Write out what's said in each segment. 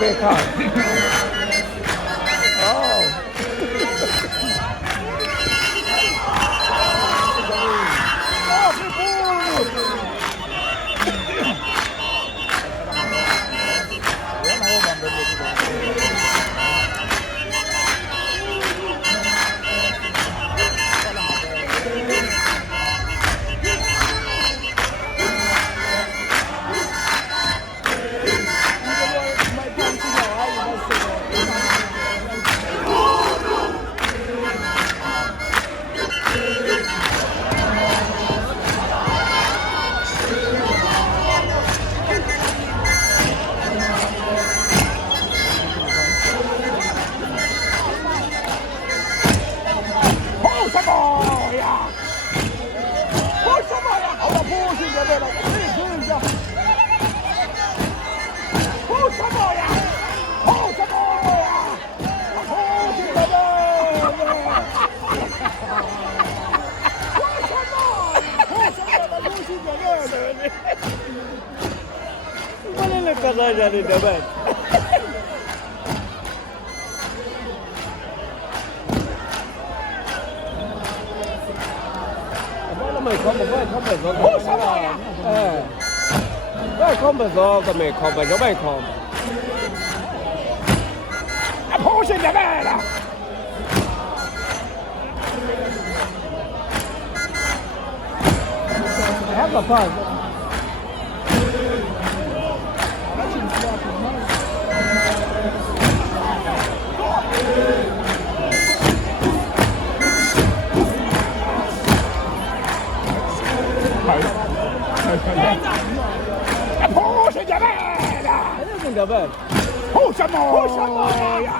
Big car. Oh. Jadi dapat. Mày không phải gió không phải gió cái mày không phải gió mày không phố sinh ra đây là hát là phải phố sinh ra đây là phố什么呀？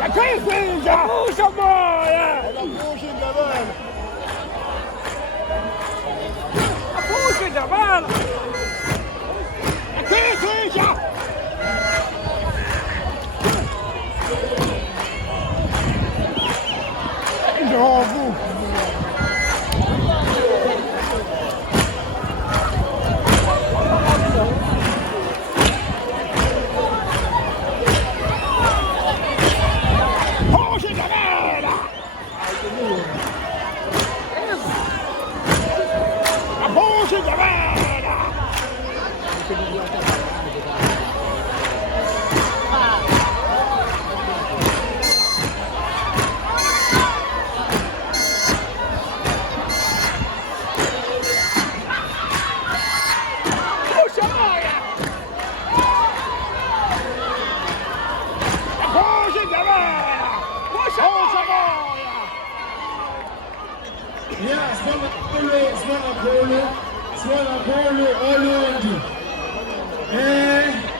也可以睡一下。phố什么呀？phố sinh ra đây。phố sinh ra đây了。可以睡一下。好不？ Yeah, small Apollo, Olu, eh.